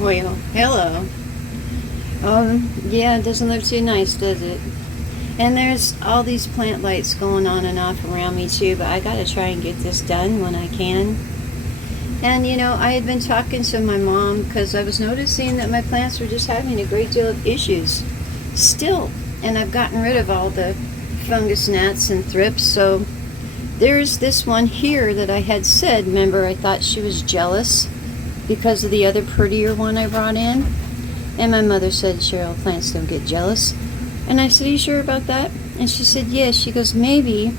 Well, hello. Yeah, it doesn't look too nice, does it? And there's all these plant lights going on and off around me too, but I gotta try and get this done when I can. And I had been talking to my mom because I was noticing that my plants were just having a great deal of issues still. And I've gotten rid of all the fungus gnats and thrips, so there's this one here that I had said, remember, I thought she was jealous because of the other prettier one I brought in. And my mother said, Cheryl, plants don't get jealous. And I said, are you sure about that? And she said, yes. She goes, maybe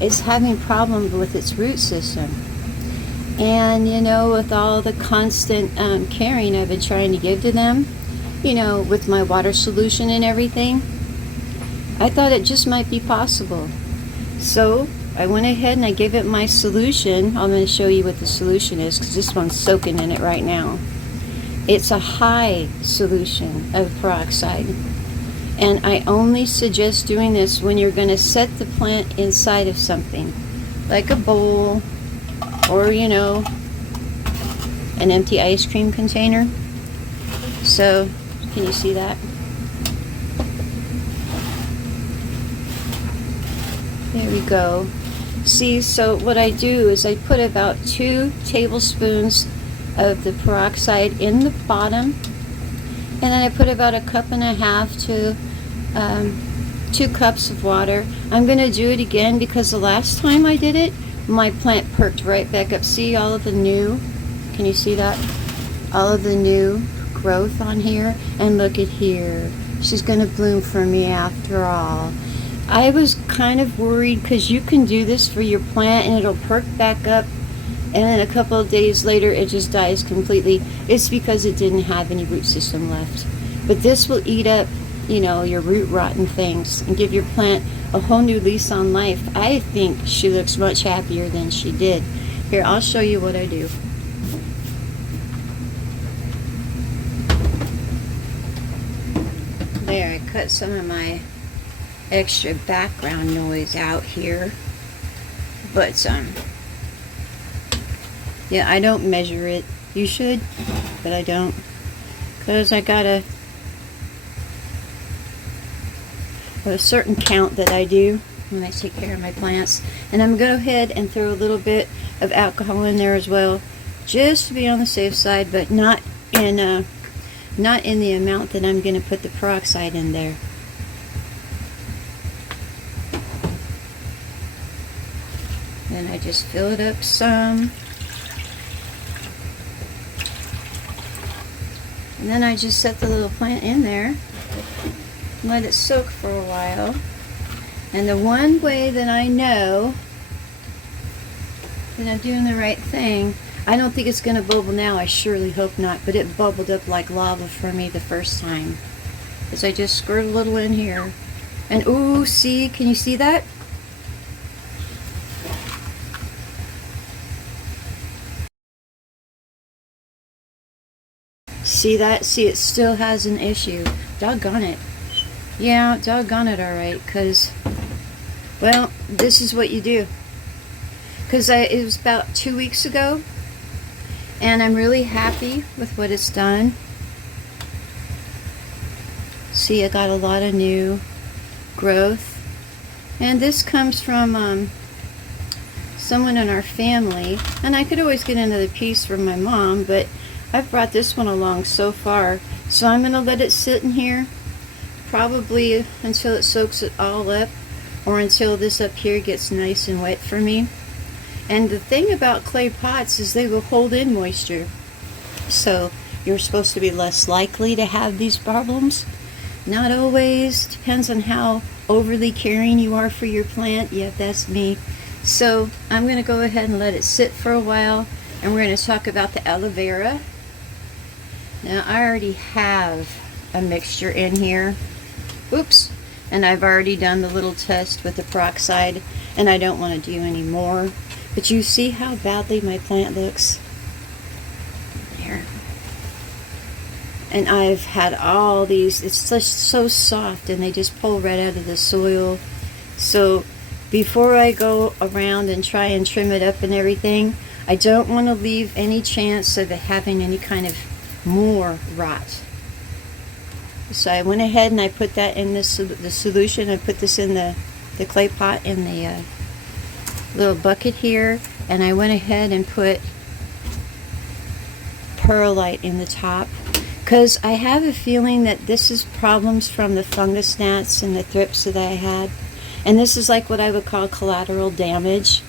it's having problems with its root system. And, with all the constant caring I've been trying to give to them, with my water solution and everything, I thought it just might be possible. So I went ahead and I gave it my solution. I'm going to show you what the solution is because this one's soaking in it right now. It's a high solution of peroxide. And I only suggest doing this when you're going to set the plant inside of something, like a bowl or, an empty ice cream container. So, can you see that? There we go. See, so what I do is I put about 2 tablespoons of the peroxide in the bottom, and then I put about 1.5 cups to 2 cups of water. I'm going to do it again because the last time I did it, my plant perked right back up. See all of the new, can you see that? All of the new growth on here. And look at here. She's going to bloom for me after all. I was kind of worried because you can do this for your plant and it'll perk back up, and then a couple of days later it just dies completely. It's because it didn't have any root system left. But this will eat up, your root rotten things and give your plant a whole new lease on life. I think she looks much happier than she did. Here, I'll show you what I do. There, I cut some of my extra background noise out here. But, yeah, I don't measure it. You should, but I don't. Because I got a certain count that I do when I take care of my plants. And I'm going to go ahead and throw a little bit of alcohol in there as well, just to be on the safe side, but not in the amount that I'm going to put the peroxide in there. Then I just fill it up some. And then I just set the little plant in there and let it soak for a while. And the one way that I know that I'm doing the right thing, I don't think it's going to bubble now. I surely hope not. But it bubbled up like lava for me the first time. As I just squirt a little in here. And ooh, see, can you see that? See that? See, it still has an issue. Doggone it. Yeah, doggone it, alright, because, well, this is what you do. Because it was about 2 weeks ago, and I'm really happy with what it's done. See, I got a lot of new growth. And this comes from someone in our family, and I could always get another piece from my mom, but I've brought this one along so far, so I'm going to let it sit in here probably until it soaks it all up, or until this up here gets nice and wet for me. And the thing about clay pots is they will hold in moisture, so you're supposed to be less likely to have these problems. Not always, depends on how overly caring you are for your plant. Yeah, that's me. So I'm going to go ahead and let it sit for a while, and we're going to talk about the aloe vera. Now, I already have a mixture in here. Oops. And I've already done the little test with the peroxide, and I don't want to do any more. But you see how badly my plant looks? There. And I've had all these, it's just so soft, and they just pull right out of the soil. So before I go around and try and trim it up and everything, I don't want to leave any chance of it having any kind of more Rott. So I went ahead and I put that in the solution. I put this in the clay pot in the little bucket here, and I went ahead and put perlite in the top, because I have a feeling that this is problems from the fungus gnats and the thrips that I had, and this is like what I would call collateral damage.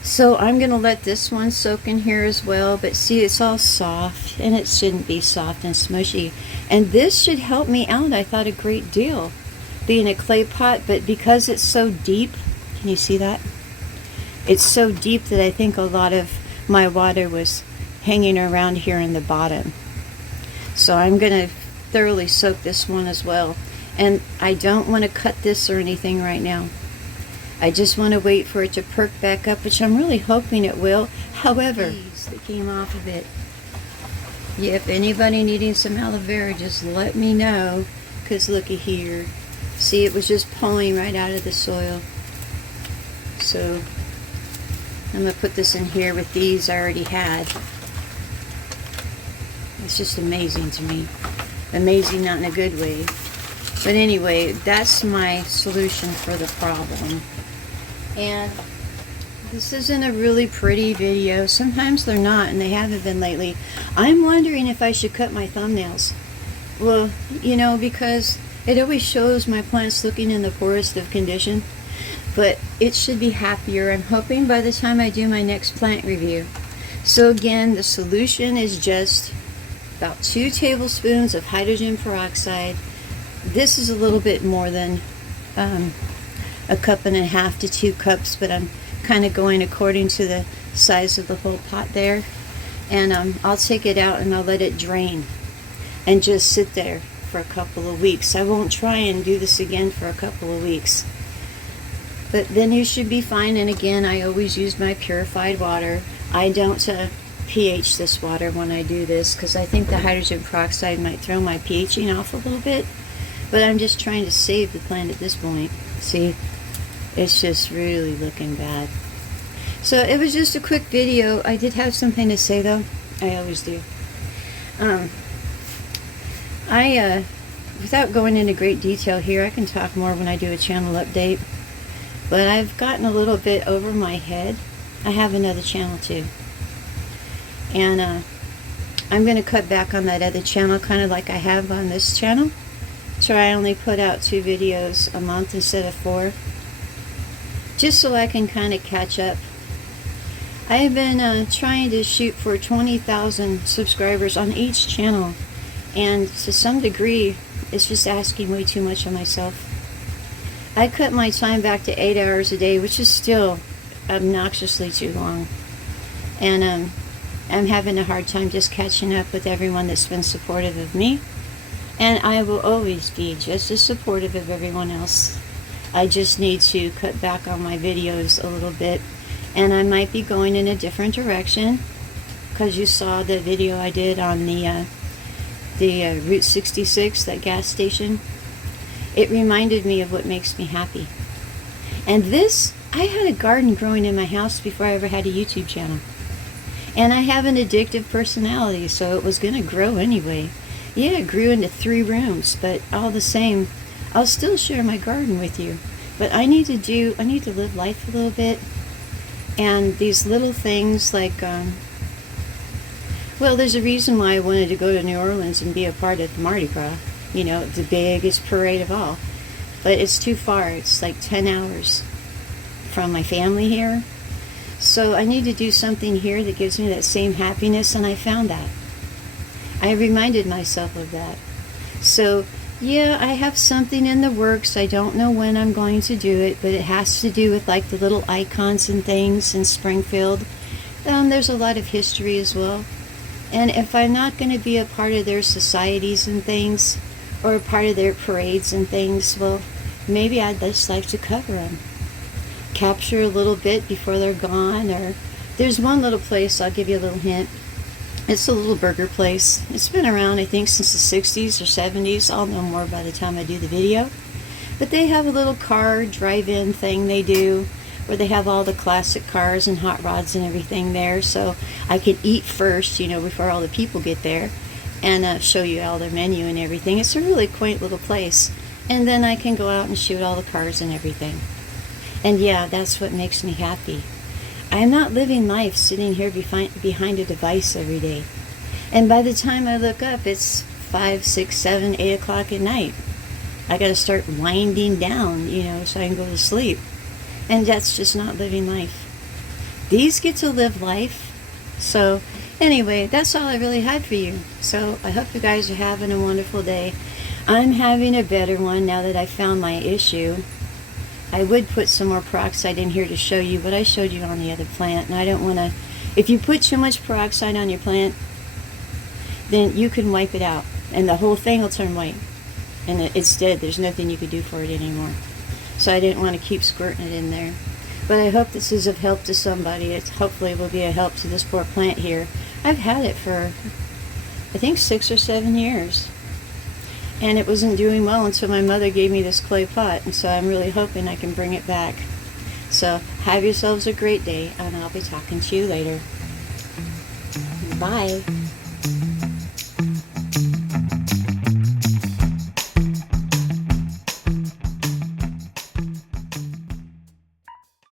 So I'm going to let this one soak in here as well, but see, it's all soft, and it shouldn't be soft and smushy. And this should help me out, I thought, a great deal, being a clay pot, but because it's so deep, can you see that? It's so deep that I think a lot of my water was hanging around here in the bottom. So I'm going to thoroughly soak this one as well. And I don't want to cut this or anything right now. I just want to wait for it to perk back up, which I'm really hoping it will. However, that came off of it. Yeah, if anybody needing some aloe vera, just let me know. Because looky here. See, it was just pulling right out of the soil. So I'm going to put this in here with these I already had. It's just amazing to me. Amazing, not in a good way. But anyway, that's my solution for the problem. And this isn't a really pretty video. Sometimes they're not, and they haven't been lately. I'm wondering if I should cut my thumbnails. Well, you know, because it always shows my plants looking in the poorest of condition. But it should be happier. I'm hoping by the time I do my next plant review. So again, the solution is just about 2 tablespoons of hydrogen peroxide. This is a little bit more than a cup and a half to 2 cups, but I'm kind of going according to the size of the whole pot there. And I'll take it out and I'll let it drain and just sit there for a couple of weeks. I won't try and do this again for a couple of weeks. But then you should be fine. And again, I always use my purified water. I don't pH this water when I do this, because I think the hydrogen peroxide might throw my pHing off a little bit. But I'm just trying to save the plant at this point. See, it's just really looking bad. So it was just a quick video. I did have something to say though. I always do. Without going into great detail here, I can talk more when I do a channel update. But I've gotten a little bit over my head. I have another channel too. And I'm going to cut back on that other channel, kind of like I have on this channel. So I only put out 2 videos a month instead of 4. Just so I can kind of catch up. I have been trying to shoot for 20,000 subscribers on each channel. And to some degree, it's just asking way too much of myself. I cut my time back to 8 hours a day, which is still obnoxiously too long. And I'm having a hard time just catching up with everyone that's been supportive of me. And I will always be just as supportive of everyone else. I just need to cut back on my videos a little bit. And I might be going in a different direction, because you saw the video I did on the Route 66, that gas station. It reminded me of what makes me happy. And this, I had a garden growing in my house before I ever had a YouTube channel. And I have an addictive personality, so it was going to grow anyway. Yeah, it grew into 3 rooms, but all the same, I'll still share my garden with you. But I need to live life a little bit. And these little things like, well, there's a reason why I wanted to go to New Orleans and be a part of the Mardi Gras. You know, the biggest parade of all. But it's too far. It's like 10 hours from my family here. So I need to do something here that gives me that same happiness, and I found that. I reminded myself of that. So, yeah, I have something in the works. I don't know when I'm going to do it, but it has to do with like the little icons and things in Springfield. There's a lot of history as well. And if I'm not going to be a part of their societies and things, or a part of their parades and things, well, maybe I'd just like to cover them. Capture a little bit before they're gone. Or there's one little place, I'll give you a little hint. It's a little burger place. It's been around, I think, since the 60s or 70s. I'll know more by the time I do the video. But they have a little car drive-in thing they do, where they have all the classic cars and hot rods and everything there. So I could eat first, you know, before all the people get there. and show you all their menu and everything. It's a really quaint little place. And then I can go out and shoot all the cars and everything. And yeah, that's what makes me happy. I am not living life sitting here behind a device every day. And by the time I look up, it's 5, 6, 7, 8 o'clock at night. I got to start winding down, so I can go to sleep. And that's just not living life. These get to live life. So anyway, that's all I really had for you. So I hope you guys are having a wonderful day. I'm having a better one now that I found my issue. I would put some more peroxide in here to show you what I showed you on the other plant. And I don't want to, if you put too much peroxide on your plant, then you can wipe it out. And the whole thing will turn white. And it's dead. There's nothing you could do for it anymore. So I didn't want to keep squirting it in there. But I hope this is of help to somebody. It hopefully will be a help to this poor plant here. I've had it for, I think, 6 or 7 years. And it wasn't doing well until my mother gave me this clay pot. And so I'm really hoping I can bring it back. So have yourselves a great day, and I'll be talking to you later. Bye.